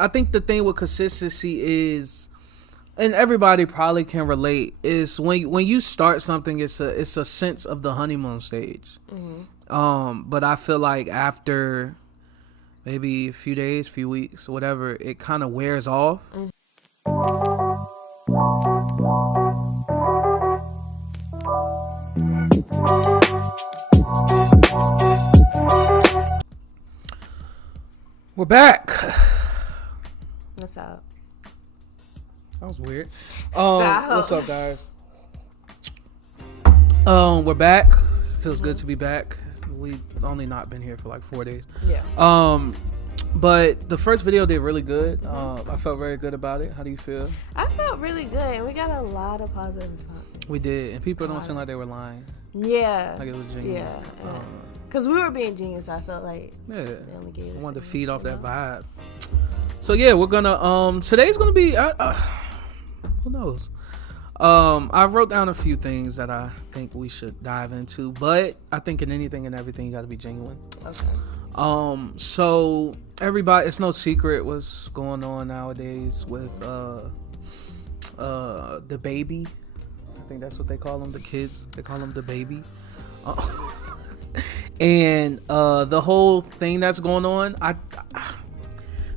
I think the thing with consistency is, and everybody probably can relate, is when you start something, it's a sense of the honeymoon stage. But I feel like after maybe a few days, few weeks, whatever, it kind of wears off. We're back. What's up? That was weird. Stop. What's up, guys? We're back. Feels good to be back. We've only not been here for like 4 days. Yeah. But the first video did really good. I felt very good about it. How do you feel? I felt really good, and we got a lot of positive responses. We did, and people don't seem like they were lying. Yeah. Like it was genuine. Yeah. Because we were being genuine, so I felt like they only gave us I wanted to feed off that vibe. So yeah, we're gonna today's gonna be who knows. I wrote down a few things that I think we should dive into, but I think in anything and everything you got to be genuine. Okay. So everybody, it's no secret what's going on nowadays with the baby. I think that's what they call them, the kids. They call them the baby. And the whole thing that's going on, I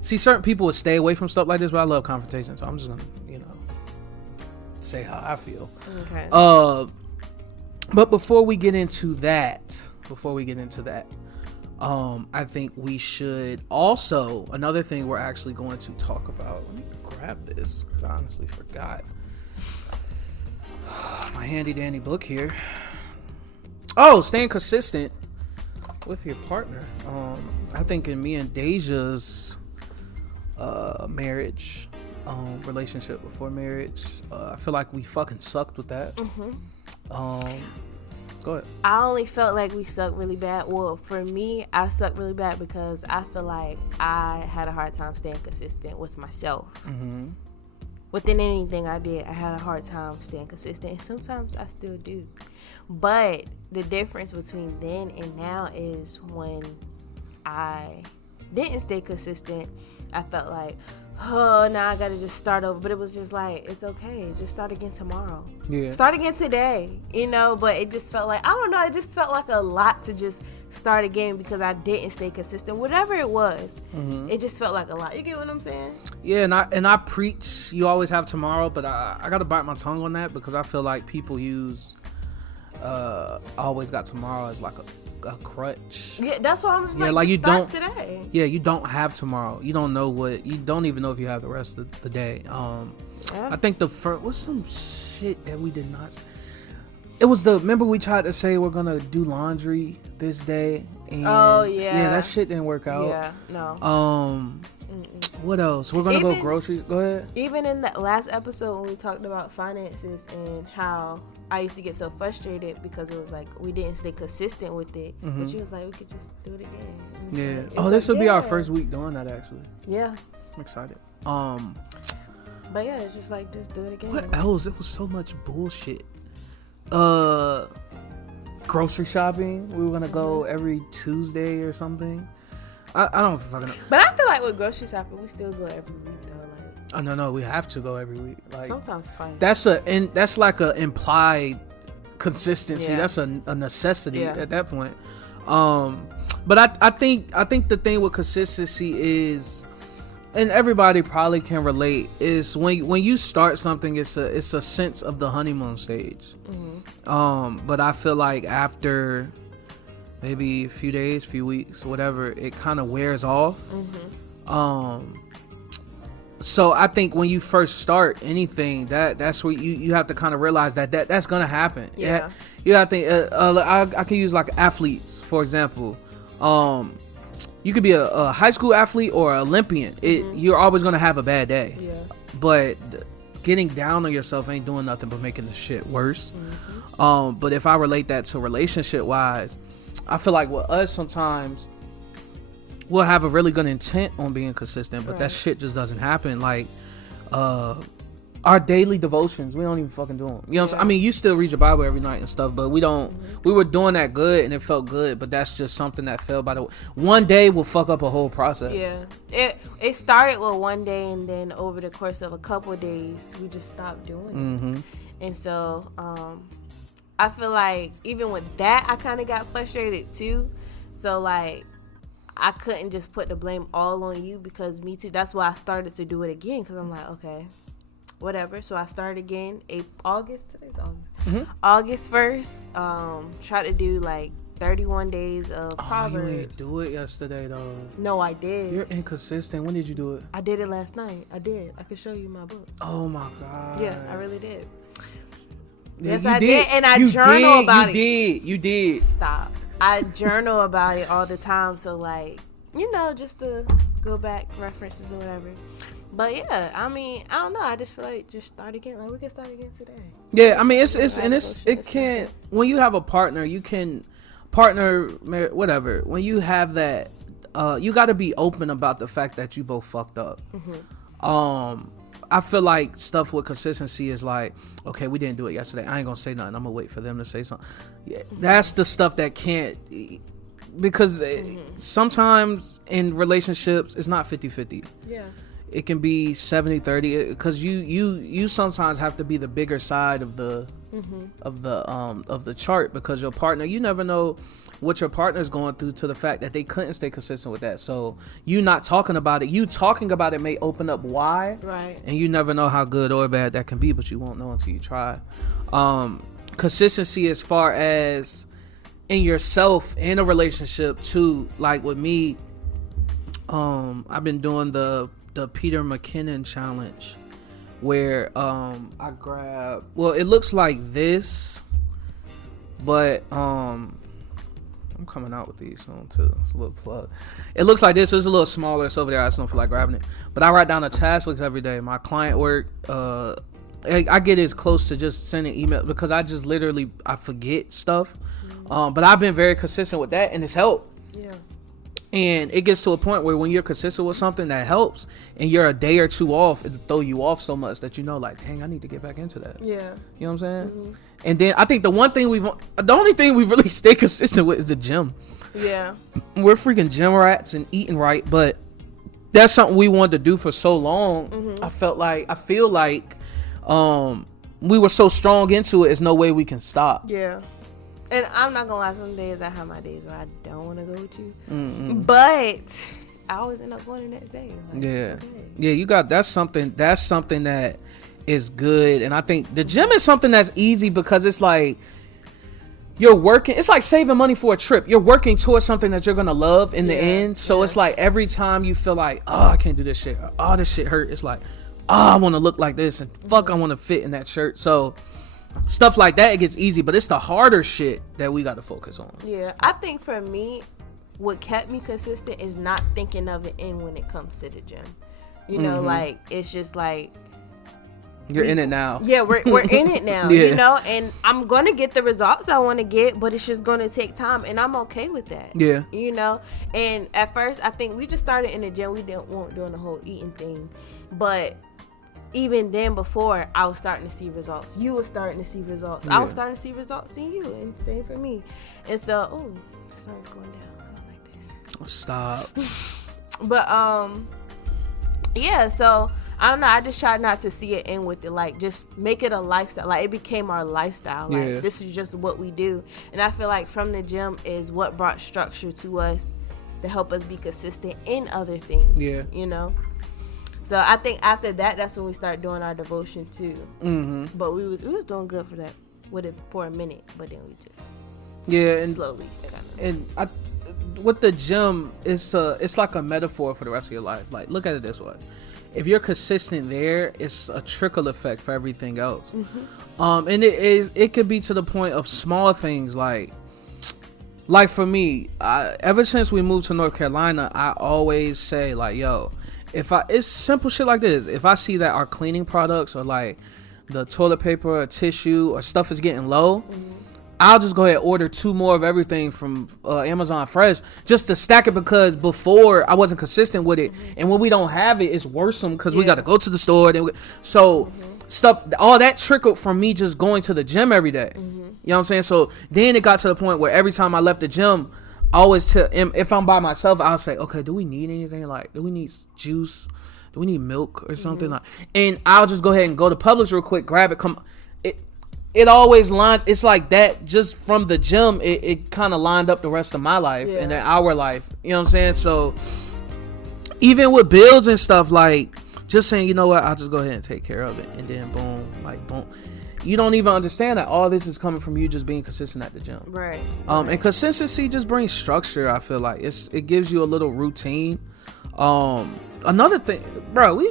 see certain people would stay away from stuff like this, but I love confrontation, so I'm just gonna, say how I feel. Okay. But before we get into that, I think we should also, another thing we're actually going to talk about. Let me grab this because I honestly forgot. My handy dandy book here. Oh, staying consistent with your partner. I think in me and Dejah's marriage, relationship before marriage, I feel like we fucking sucked with that. Go ahead. I only felt like we sucked really bad. Well, for me, I sucked really bad because I feel like I had a hard time staying consistent with myself. Within anything I did, I had a hard time staying consistent, and sometimes I still do. But the difference between then and now is when I didn't stay consistent, I felt like, oh, now I gotta just start over. But it was just like, it's okay, just start again tomorrow. Yeah. Start again today, but it just felt like, I don't know, it just felt like a lot to just start again because I didn't stay consistent. Whatever it was, it just felt like a lot. You get what I'm saying? Yeah, and I preach you always have tomorrow, but I gotta bite my tongue on that because I feel like people use always got tomorrow as like a crutch. Yeah, that's why I'm just like you start don't today. Yeah, you don't have tomorrow. You don't even know if you have the rest of the day. I think the first was some shit that we did not. It was remember we tried to say we're gonna do laundry this day. And yeah, that shit didn't work out. Yeah, no. What else? We're gonna go groceries. Go ahead. Even in that last episode when we talked about finances and how I used to get so frustrated because it was like we didn't stay consistent with it. But she was like, we could just do it again. Yeah. This will be our first week doing that actually. Yeah. I'm excited. But yeah, it's just like, just do it again. What else? It was so much bullshit. Grocery shopping. We were gonna go every Tuesday or something. I don't fucking know. But I feel like with grocery shopping, we still go every week though. Like, no, we have to go every week. Like sometimes twice. That's like a implied consistency. Yeah. That's a necessity at that point. But I think the thing with consistency is, and everybody probably can relate, is when you start something, it's a sense of the honeymoon stage. But I feel like after maybe a few days, few weeks, whatever, it kind of wears off. So I think when you first start anything, that's where you have to kind of realize that's gonna happen. Yeah. You have to think. I can use like athletes for example. You could be a high school athlete or an Olympian. You're always gonna have a bad day. Yeah. But getting down on yourself ain't doing nothing but making the shit worse. But if I relate that to relationship wise, I feel like with us sometimes we'll have a really good intent on being consistent, but that shit just doesn't happen. Like our daily devotions, we don't even fucking do them. You know what I'm saying? I mean, you still read your Bible every night and stuff, but we don't. We were doing that good and it felt good, but that's just something that fell by the way. One day will fuck up a whole process. Yeah, it started with one day, and then over the course of a couple of days, we just stopped doing it. And so, I feel like even with that, I kind of got frustrated too. So like, I couldn't just put the blame all on you, because me too. That's why I started to do it again, because I'm like, okay, whatever. So I started again. August 1st. Try to do like 31 days of Proverbs. You didn't do it yesterday though. No, I did. You're inconsistent. When did you do it? I did it last night. I did. I could show you my book. Oh my God. Yeah, I really did. Yeah, yes, I did. And I journal about it. You did. Stop. I journal about it all the time. So like, just to go back, references or whatever. But yeah, I mean, I don't know. I just feel like just start again. Like, we can start again today. Yeah, I mean, it can't. When you have a partner, you can partner whatever. When you have that, you got to be open about the fact that you both fucked up. I feel like stuff with consistency is like, okay, we didn't do it yesterday. I ain't gonna say nothing. I'm gonna wait for them to say something. Yeah, that's the stuff that can't. Because sometimes in relationships, it's not 50-50. Yeah. It can be 70-30, because you sometimes have to be the bigger side of the of the chart, because your partner, you never know what your partner is going through, to the fact that they couldn't stay consistent with that. So you not talking about it, you talking about it may open up why, right? And you never know how good or bad that can be, but you won't know until you try. Consistency as far as in yourself, in a relationship too. Like with me, I've been doing the Peter McKinnon challenge, where I grab, well, it looks like this, but I'm coming out with these on too. It's a little plug. It looks like this. It's a little smaller. It's over there. I just don't feel like grabbing it. But I write down a task list every day. My client work, I get as close to just sending email, because I just literally, I forget stuff. But I've been very consistent with that, and it's helped. Yeah. And it gets to a point where when you're consistent with something that helps, and you're a day or two off, it'll throw you off so much that like, dang, I need to get back into that. Yeah. You know what I'm saying? And then I think the only thing we've really stayed consistent with is the gym. Yeah. We're freaking gym rats and eating right, but that's something we wanted to do for so long. I feel like we were so strong into it, there's no way we can stop. Yeah. And I'm not gonna lie, some days I have my days where I don't want to go with you, but I always end up going the next day. Like, yeah, yeah, you got that's something that is good, and I think the gym is something that's easy, because it's like you're working. It's like saving money for a trip. You're working towards something that you're gonna love in the end. So it's like every time you feel like, oh, I can't do this shit, or, oh, this shit hurt. It's like, oh, I want to look like this, and fuck, I want to fit in that shirt. So stuff like that, it gets easy, but it's the harder shit that we got to focus on. Yeah, I think for me, what kept me consistent is not thinking of it in when it comes to the gym. You know, like, it's just like, you're in it now. Yeah, we're in it now. You know, and I'm gonna get the results I want to get, but it's just gonna take time, and I'm okay with that. Yeah, you know. And at first, I think we just started in the gym. We weren't doing the whole eating thing, but even then, before, I was starting to see results. You were starting to see results. I was starting to see results in you, and same for me. And so, the sun's going down. I don't like this. Oh, stop. But yeah. So I don't know. I just tried not to see it in with it. Like, just make it a lifestyle. Like, it became our lifestyle. Like, this is just what we do. And I feel like from the gym is what brought structure to us to help us be consistent in other things. Yeah. You know. So I think after that, that's when we started doing our devotion too. But we was doing good for that with it for a minute, but then we just and slowly And with the gym, it's like a metaphor for the rest of your life. Like, look at it this way: if you're consistent there, it's a trickle effect for everything else. And it could be to the point of small things like for me, ever since we moved to North Carolina, I always say like, yo, it's simple shit like this. If I see that our cleaning products or like the toilet paper or tissue or stuff is getting low, I'll just go ahead and order 2 more of everything from Amazon Fresh just to stack it, because before I wasn't consistent with it. And when we don't have it, it's worrisome because we got to go to the store. So stuff, all that trickled from me just going to the gym every day. You know what I'm saying? So then it got to the point where every time I left the gym, I always if I'm by myself, I'll say, okay, do we need anything? Like, do we need juice? Do we need milk or something? Like, and I'll just go ahead and go to Publix real quick, grab it, it always lines. It's like that just from the gym. It kind of lined up the rest of my life and then our life. You know what I'm saying? So even with bills and stuff, like just saying, you know what, I'll just go ahead and take care of it, and then boom. You don't even understand that all this is coming from you just being consistent at the gym. Right. And consistency just brings structure. I feel like it gives you a little routine. Another thing, bro,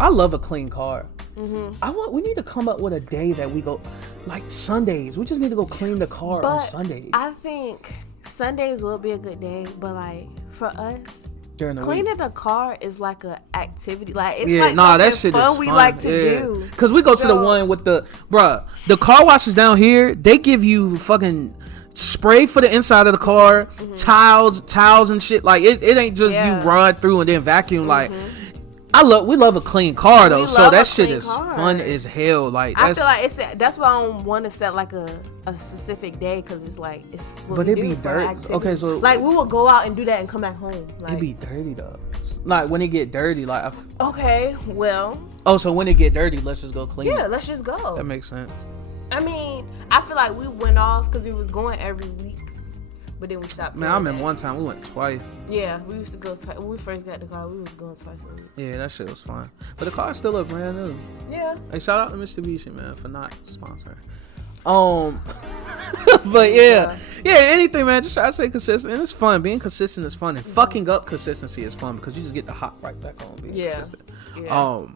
I love a clean car. We need to come up with a day that we go, like Sundays. We just need to go clean the car on Sundays. I think Sundays will be a good day, but like for us, cleaning the car is like an activity. Like it's like that shit fun is we fun. like to do. Cause we go to the one with the car washes down here. They give you fucking spray for the inside of the car, towels and shit. Like it ain't just you run through and then vacuum. Like we love a clean car though, so that shit is fun as hell. Like I feel like that's why I don't want to set like a specific day, because it's like it's what but we it do be for dirty. activity. Okay, so like we will go out and do that and come back home. Like, it be dirty though. Like when it get dirty, like okay, well. Oh, so when it get dirty, let's just go clean. Yeah, let's just go. That makes sense. I mean, I feel like we went off because we was going every week, but then we stopped. Man, I remember one time we went twice. Yeah, we used to go twice. When we first got the car, we was going twice a week. Yeah, that shit was fun. But the car still look brand new. Yeah. Hey, shout out to Mitsubishi, man, for not sponsoring. But yeah, anything, man. Just try to stay consistent, and it's fun. Being consistent is fun, and fucking up consistency is fun because you just get to hop right back on being consistent. Yeah.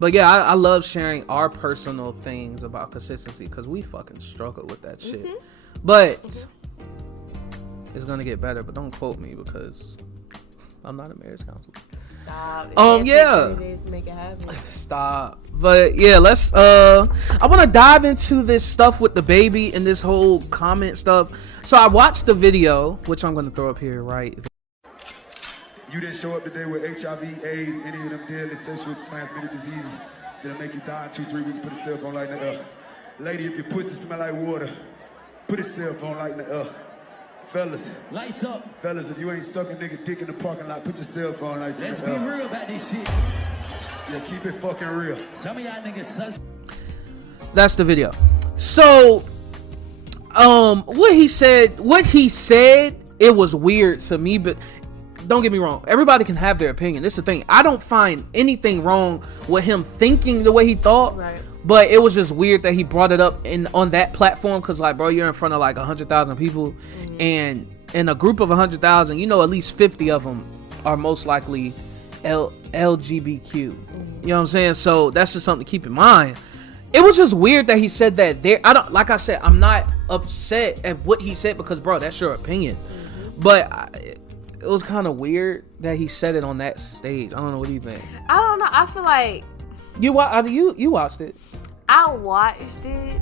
But yeah, I love sharing our personal things about consistency because we fucking struggle with that shit. But it's gonna get better. But don't quote me because I'm not a marriage counselor. Stop. Yeah. Make it happen. Stop. But yeah, let's. I want to dive into this stuff with the baby and this whole comment stuff. So I watched the video, which I'm gonna throw up here right. You didn't show up today with HIV, AIDS, any of them deadly sexually transmitted diseases that'll make you die in 2-3 weeks. Put a cell phone light in the air. Lady, if your pussy smell like water, put a cell phone light in the air. Fellas, lights up. Fellas, if you ain't sucking nigga dick in the parking lot, put your cell phone lights in the air. Let's be real about this shit. Yeah, keep it fucking real. Some of y'all niggas sus. That's the video. So, what he said, it was weird to me, but don't get me wrong. Everybody can have their opinion. This is the thing. I don't find anything wrong with him thinking the way he thought. Right. But it was just weird that he brought it up on that platform because, like, bro, you're in front of like 100,000 people, and in a group of 100,000, you know, at least 50 of them are most likely LGBTQ. You know what I'm saying? So that's just something to keep in mind. It was just weird that he said that there. Like I said, I'm not upset at what he said because, bro, that's your opinion. But it was kind of weird that he said it on that stage. I don't know. What do you think? I don't know. I feel like you watched it. I watched it,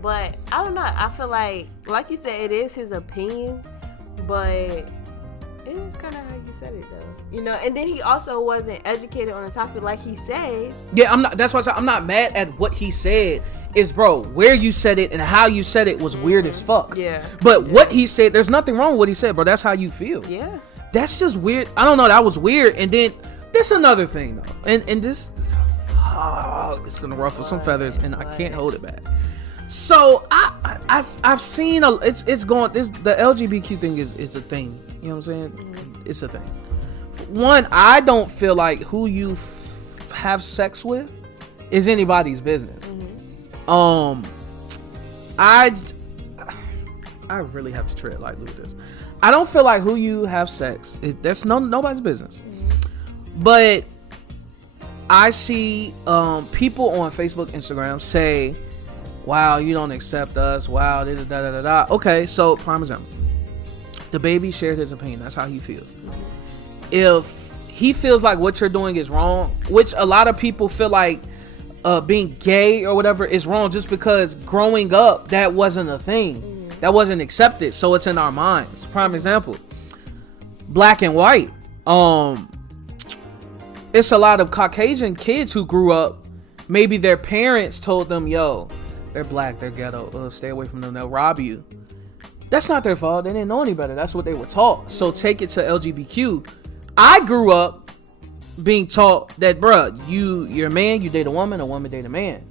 but I don't know. I feel like you said, it is his opinion, but it is kind of how you said it, though. You know, and then he also wasn't educated on the topic, like he said. Yeah, I'm not. That's why I said I'm not mad at what he said. Is, bro, where you said it and how you said it was weird as fuck. Yeah. But what he said, there's nothing wrong with what he said, bro. That's how you feel. Yeah. That's just weird. I don't know. That was weird. And then this another thing though, and this it's gonna ruffle some feathers, and I can't hold it back. So I've seen it's going. The LGBTQ thing is a thing. You know what I'm saying? It's a thing. One, I don't feel like who you have sex with is anybody's business. I really have to tread lightly with this. I don't feel like who you have sex that's nobody's business. But I see people on Facebook, Instagram say, "Wow, you don't accept us. Wow, da da da da." Okay, so prime example. The baby shared his opinion. That's how he feels. If he feels like what you're doing is wrong, which a lot of people feel like being gay or whatever is wrong just because growing up that wasn't a thing, that wasn't accepted, so it's in our minds. Prime example, black and white. It's a lot of Caucasian kids who grew up maybe their parents told them, yo, they're black, they're ghetto, stay away from them, they'll rob you. That's not their fault. They didn't know any better. That's what they were taught. So take it to LGBTQ. I grew up being taught that, bruh, you're a man, you date a woman date a man.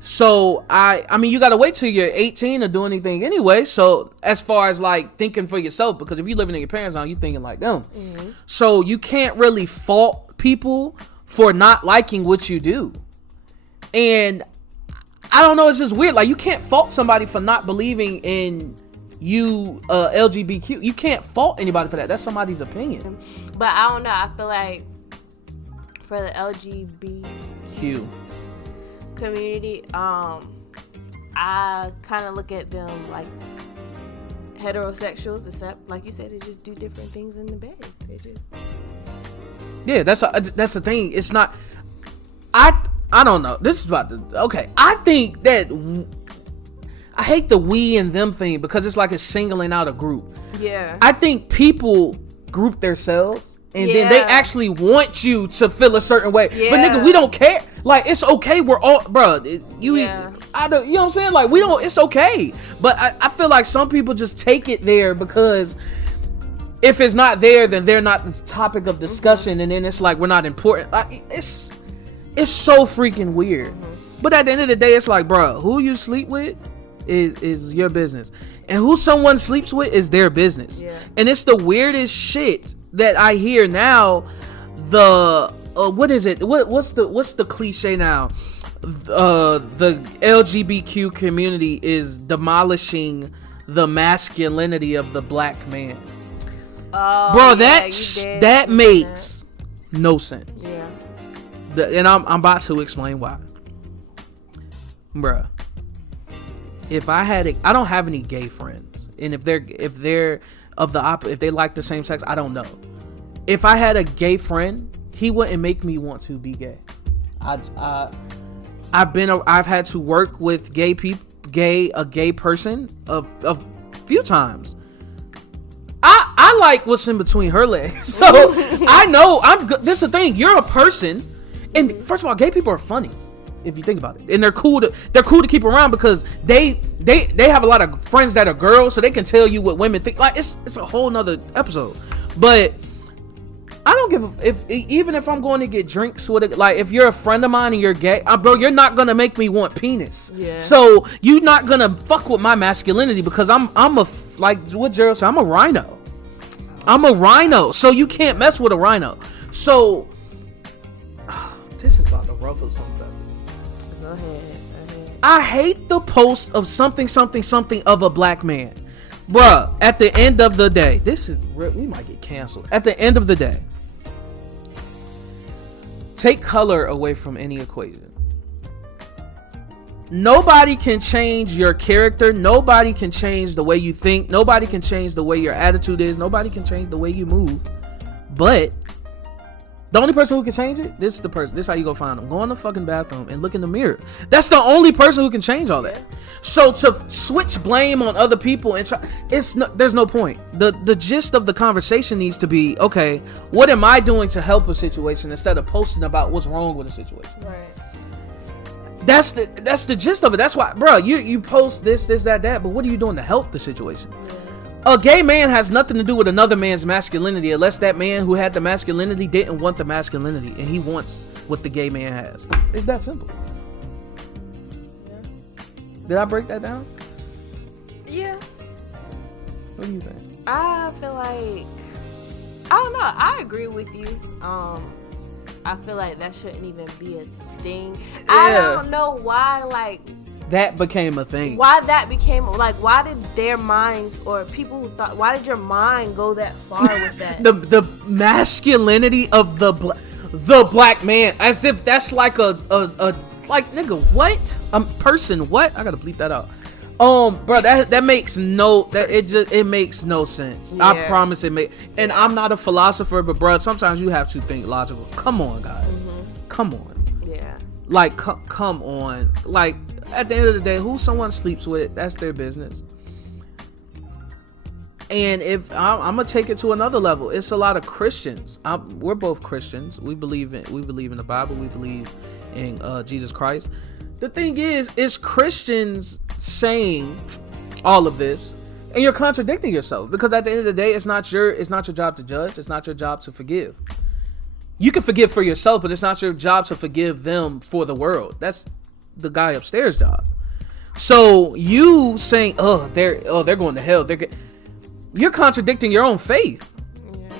So I mean, you gotta wait till you're 18 to do anything anyway. So as far as like thinking for yourself, because if you're living in your parents' house, you thinking like them. So you can't really fault people for not liking what you do. And I don't know, it's just weird. Like, you can't fault somebody for not believing in you, LGBTQ. You can't fault anybody for that. That's somebody's opinion. But I don't know. I feel like for the LGBTQ community, I kind of look at them like heterosexuals, except like you said, they just do different things in the bed. They just that's the thing. It's not. I don't know. This is about to. Okay, I think that I hate the we and them thing because it's like it's singling out a group. Yeah. I think people group themselves and then they actually want you to feel a certain way. Yeah. But nigga, we don't care. Like, it's okay. We're all, bro. I don't. You know what I'm saying? Like, we don't. It's okay. But I feel like some people just take it there because if it's not there, then they're not the topic of discussion, and then it's like we're not important. Like, it's so freaking weird. But at the end of the day, it's like, bro, who you sleep with is your business, and who someone sleeps with is their business. And it's the weirdest shit that I hear now. The what is it? What's the cliche now? The LGBTQ community is demolishing the masculinity of the black man. Bro, that makes no sense. And I'm about to explain why. Bruh, if I don't have any gay friends, and if they're of the opposite, if they like the same sex, I don't know. If I had a gay friend, he wouldn't make me want to be gay. I've had to work with a gay person a few times. I like what's in between her legs, so I know I'm good. This is the thing. You're a person, and first of all, gay people are funny if you think about it, and they're cool to keep around because they have a lot of friends that are girls, so they can tell you what women think. Like, it's a whole nother episode. But I don't give even if I'm going to get drinks with it. Like, if you're a friend of mine and you're gay, bro, you're not gonna make me want penis. So you're not gonna fuck with my masculinity because I'm like what Gerald said, I'm a rhino. So you can't mess with a rhino. So this is about to ruffle some feathers. Go ahead. I hate the post of something of a black man. Bruh, at the end of the day, we might get canceled. At the end of the day, take color away from any equation. Nobody can change your character. Nobody can change the way you think. Nobody can change the way your attitude is. Nobody can change the way you move. But the only person who can change it, this is the person. This is how you go find them. Go in the fucking bathroom and look in the mirror. That's the only person who can change all that. So to switch blame on other people and there's no point. The gist of the conversation needs to be, okay, what am I doing to help a situation instead of posting about what's wrong with a situation? Right. That's the gist of it. That's why, bro, you post this, that, but what are you doing to help the situation? A gay man has nothing to do with another man's masculinity unless that man who had the masculinity didn't want the masculinity and he wants what the gay man has. It's that simple. Did I break that down? Yeah. What do you think? I feel like, I don't know. I agree with you. I feel like that shouldn't even be a thing. I don't know why, like, that became a thing. Why that became, like, why did their minds or people who thought, why did your mind go that far with that? the masculinity of the black man, as if that's like a like, nigga, what? Person, what? I gotta bleep that out. Bro, that makes it makes no sense. Yeah. I promise it make. And I'm not a philosopher, but bro, sometimes you have to think logical. Come on, guys. Come on. Yeah. Like, come on. Like, at the end of the day, who someone sleeps with, that's their business. And if I'm gonna take it to another level, it's a lot of Christians. We're both Christians. We believe in the Bible. We believe in Jesus Christ. The thing is Christians saying all of this, and you're contradicting yourself, because at the end of the day, it's not your job to judge. It's not your job to forgive. You can forgive for yourself, but it's not your job to forgive them for the world. That's the guy upstairs' job. So you saying, they're going to hell. You're contradicting your own faith. Yeah.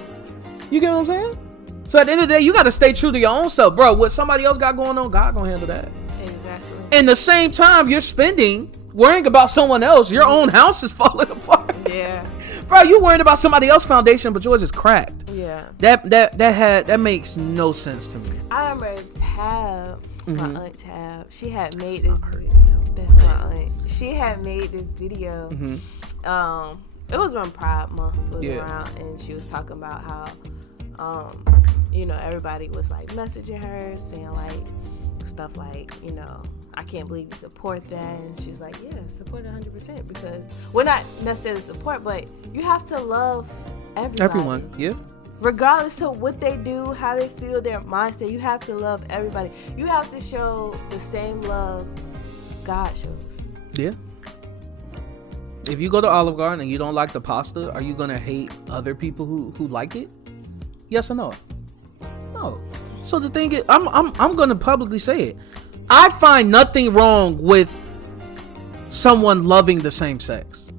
You get what I'm saying? So at the end of the day, you got to stay true to your own self, bro. What somebody else got going on, God gonna handle that. Exactly. In the same time, you're spending worrying about someone else. Your own house is falling apart. Yeah. Bro, you worried about somebody else's foundation, but yours is cracked. Yeah. That makes no sense to me. I remember Tab, my aunt Tab. She had made this. That's my aunt. She had made this video. It was when Pride Month was around, and she was talking about how, everybody was like messaging her, saying like stuff like, I can't believe you support that. And she's like, yeah, support it 100%, because we're not necessarily support, but you have to love everybody. Everyone, yeah. Regardless of what they do, how they feel, their mindset, you have to love everybody. You have to show the same love God shows. Yeah. If you go to Olive Garden and you don't like the pasta, are you gonna hate other people who like it? Yes or no? No. So the thing is, I'm gonna publicly say it. I find nothing wrong with someone loving the same sex.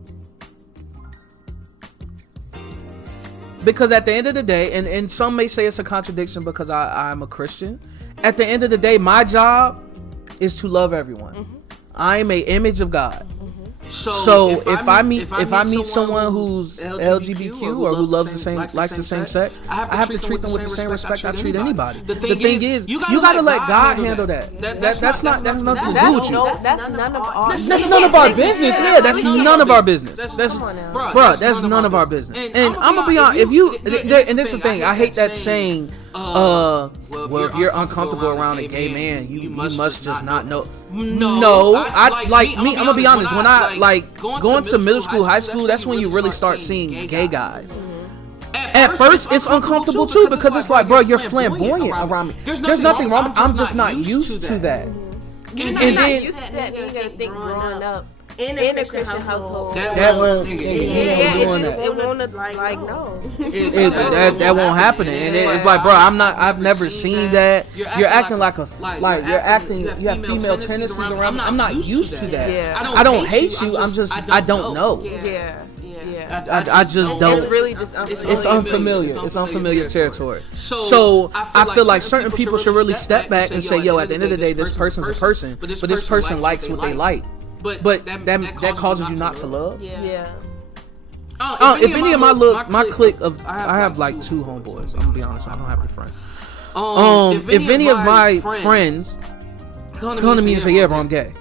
Because at the end of the day, and some may say it's a contradiction because I'm a Christian. At the end of the day, my job is to love everyone. I am an image of God. So if I meet someone who's LGBTQ or who loves likes the same sex, I have to treat them with the same respect I treat anybody. The thing is, you gotta let God handle that. That's nothing to do with you. That's none of our. That's none of our business. Yeah, that's none of our business. That's none of our business. And I'm gonna be honest. And this is the thing. I hate that saying. Well, if you're uncomfortable around a gay man, you must just not know. No, I'm gonna be honest. When I going to middle school, high school, that's when you really start seeing gay guys. At first, it's uncomfortable too, because it's like, bro, you're flamboyant around me. There's nothing wrong. I'm just not used to that. And then you gotta think growing up in a Christian household. That won't happen. And it's like, bro, I've never seen that. You're acting you have female tendencies around me. I'm not used to that. I don't hate you. I don't know. I just don't. It's really just unfamiliar. It's unfamiliar. It's unfamiliar territory. So I feel like certain people should really step back and say, yo, at the end of the day, this person's a person, but this person likes what they like. But that causes you not to love. Yeah. If any of my clique of, I have like 2 homeboys. I'm gonna be honest, I don't have any friends. If any of my friends come to me and say, yeah, bro, I'm gay,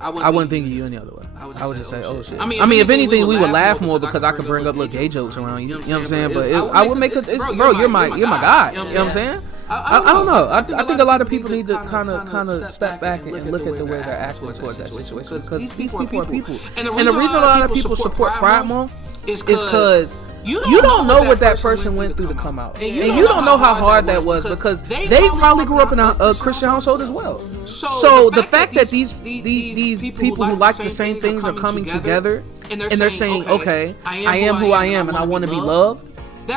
I wouldn't think of you any other way. I would just say, oh shit. I mean, if anything, we would laugh more because I could bring up little gay jokes around you. You know what I'm saying? But I would make bro, you're my guy. You know what I'm saying? I don't know. I think a lot of people need to kind of step back and look at the way they're acting towards that situation, because these people are people. And the reason a lot of people support Pride Month is because you don't know what that person went through to come out, and you don't know how hard that was, because they probably grew up in a Christian household as well. So the fact that these people who like the same things are coming together and they're saying, okay, I am who I am and I want to be loved.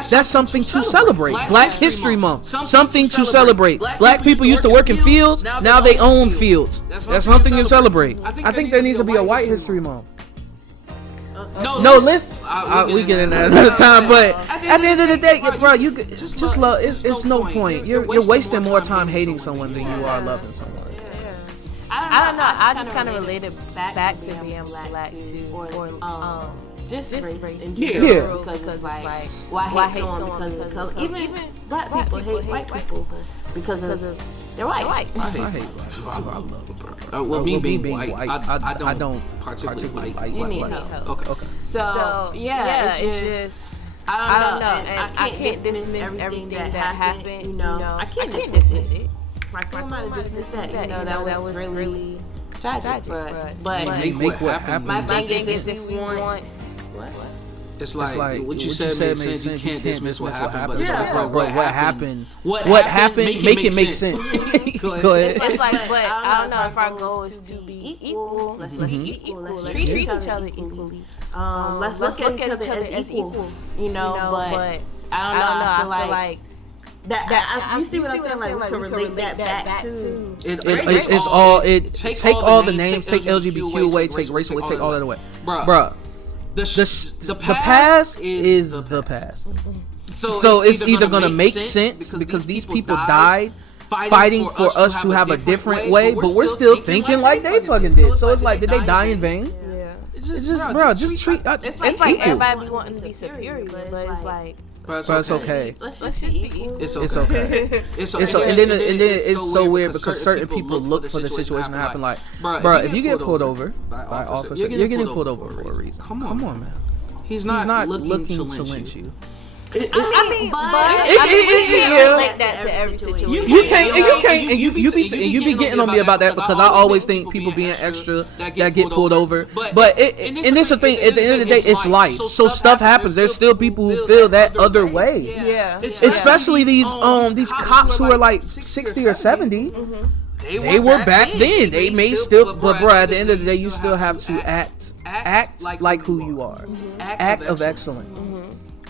That's something to celebrate. Black History Month, something to celebrate. Black people used to work in fields, now they own fields. That's something to celebrate. I think there needs to be a White History Month. No, we get in that another time, but at the end of the day, bro, you just love. It's no point. You're wasting more time hating someone than you are loving someone. I don't know. I just kind of related back to being black too, or just race in general, because like, why hate someone because of color? Even black people hate white people because of they're white. I hate white people. I love them. Well, me being white, I don't particularly like you need help. Okay. So yeah, it's just I don't know, and I can't dismiss everything that happened. You know, I can't dismiss it. Like, who am I to dismiss that? You know, that was really tragic for us. But make what happened. My thing is, if we want what? It's like what you said made sense. You can't dismiss what happened, but it's like, bro, what happened? What happened? Make it make sense. Go ahead. It's like, but I don't know if our goal is to be equal. Let's be equal. Let's treat each other equally. Let's look at each other as equal. You know, but I don't know. I feel like that you see what I'm saying? Like, we can relate that back to it's all take all the names, take LGBTQ away, take race away, take all that away, bruh. The past is the past. So it's either gonna make sense because these people died fighting for us to have a different way, but we're still thinking like they fucking did. So it's like, did they die in vain? Yeah. It's just, bro, just treat. It's like everybody be wanting to be superior, but it's like. But it's okay. Let's just be equal. It's okay. And then it's so weird because certain people look for the situation to happen. Like, bro, if you get pulled over by an officer, you're getting pulled over for a reason. Come on, man. He's not looking to lynch you. But you can't relate that to every situation. You can't, and you be getting on me about that because I always think people being extra that get pulled over. But and this is the thing. At the end of the day, it's life. So stuff happens. There's still people who feel that other way. Yeah. Especially these cops who are like 60 or 70. They were back then. They may still, but bro, at the end of the day, you still have to act like who you are. Act of excellence.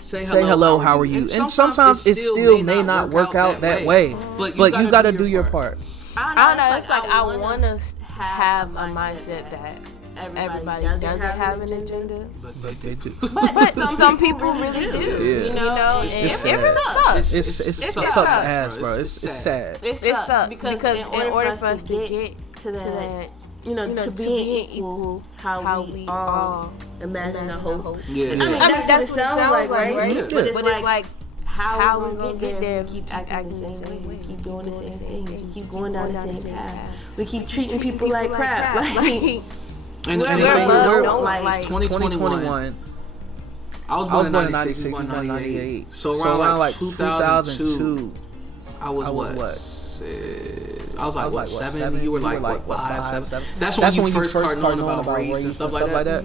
Say hello, how are you? And sometimes it still may not work out that way, but you gotta do your part. I don't know. It's like I want to have a mindset that everybody doesn't have an agenda, but they do. But some people really do. Yeah. You know, it really sucks. It sucks ass, bro. It's sad. It sucks because in order for us to get to that. You know, to being equal, how we all imagine a hope. Yeah. I mean, that's what it sounds like, right? Yeah. But it's like, how we gonna get there if we keep acting the same way? We keep doing the same things. We keep going down the same path. We keep treating people like crap. Like, and we're 2021. I was born in 96, 98. So around like 2002, I was what? I was like, what, 7? You were like, what, 5, 7? That's when you first started knowing about race and stuff like that.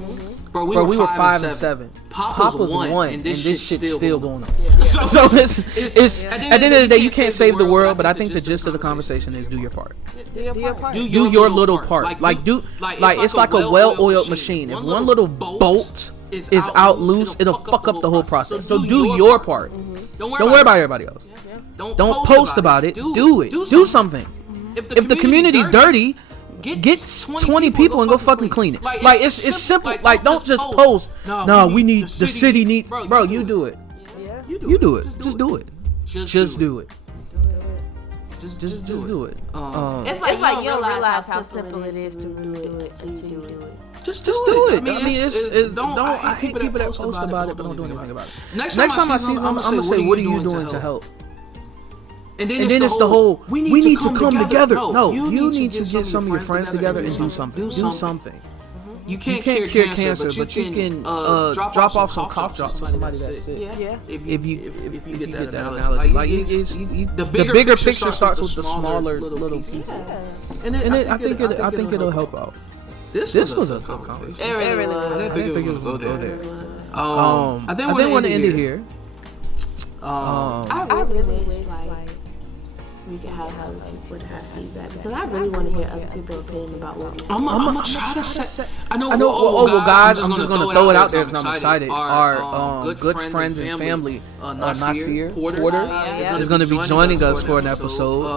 Bro, we were 5 and 7. Pop was 1, and this shit's still going on. Yeah. So it's at the end of the day, you can't save the world, but I think the gist of the conversation is do your part. Do your little part. Like it's like a well-oiled machine. If one little bolt is out loose, it'll fuck up the whole process. So do your part. Don't worry about everybody else. Don't post about it. Do it. Do something. If the community's dirty, get 20 people and go fucking clean it. Like it's simple. Like don't just post. No, we need the city needs. Bro, you do it. You do it. Just do it. Just do it. Just do it. It's like you don't realize how simple it is to do it until you do it. Just do it. I mean, I hate people that post about it but don't do anything about it. Next time I see them, I'm gonna say, what are you doing to help? And then it's the whole, we need to come together. No, you need to get some of your friends together and do something. Do something. You can't cure cancer, but you can drop off some cough drops to somebody that's sick. Yeah. If you get that analogy, like the bigger picture starts with the smaller little pieces. And I think it'll help out. This was a good conversation. It really was. I didn't think it was gonna go there. I think we want to end it here. I really wish like we can have other people to have feedback because I really want to hear other people's opinion about what we say. I'm gonna try to say. I know. Well, guys, I'm just gonna throw it out there because I'm excited. Our good friends and family, Nasir Porter, is gonna be joining us for an episode.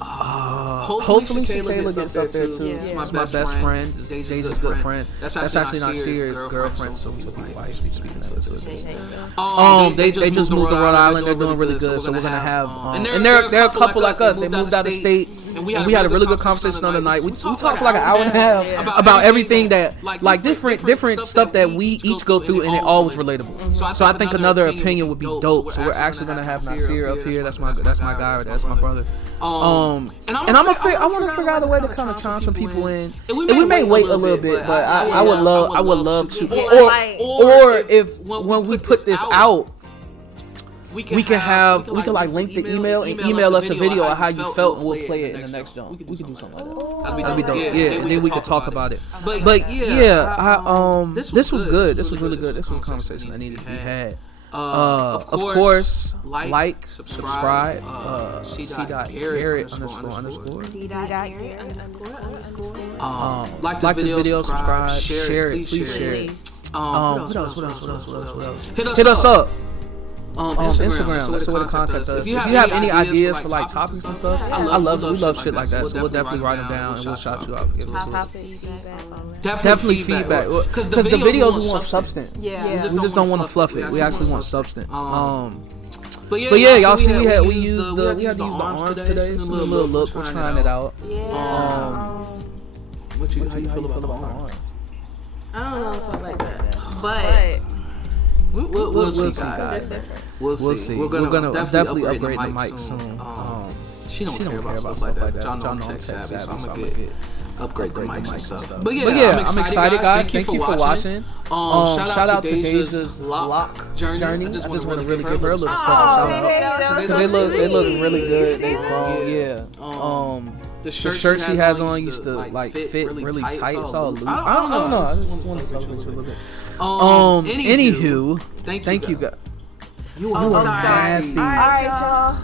Hopefully Shakayla gets up there too. It's my best friend. Dejah's good friend. That's actually Nasir's girlfriend, so to be wife. Speaking of it, they just moved to Rhode Island. They're doing really good, so we're gonna have and they're a couple like us. They moved out of state. And we had a really good conversation the other night. We talked for like an hour and a half about everything that, like different stuff that we each go through, and it all was relatable. So I think another opinion would be dope. So we're actually gonna have Nasir up here. That's my guy, or that's my brother. And I want to figure out a way to kind of chime some people in. And we may wait a little bit, but I would love to. Or if when we put this out, we can like link the email and email us a video of how you felt, and we'll play it in the next jump. We can do something like that. That'd be dope. Yeah, and then we could talk about it. But yeah, this was good. This was really good. This was a conversation that needed to be had. Of course, like, subscribe, C.Garrett __. Like this video, subscribe, share it, please share it. What else? Hit us up. Instagram. That's where to contact us. If you have any ideas for like topics and stuff, we love shit like that. So we'll definitely write them down and we'll shout you out. Definitely feedback. Because the videos we want substance. Yeah. We just don't want to fluff it. We actually want substance. But yeah, y'all see we had to use the arms today. It's a little look. We're trying it out. Yeah. How you feel about the arm? I don't know if I like that, but. We'll see, guys. We'll see. We're gonna definitely upgrade the mic soon. She don't care about stuff like that. Y'all know I'm tech savvy, so I'm gonna upgrade the mics and stuff. But yeah, I'm excited, guys. Thank you for watching. Shout out to Dejah's lock journey. I just want to really give her a little special shout out because they look really good. They grown, yeah. The shirt she has on used to like fit really tight. It's all loose. I don't know. I just want to celebrate you a little bit. Anywho, thank you guys. You are nasty. All right, y'all.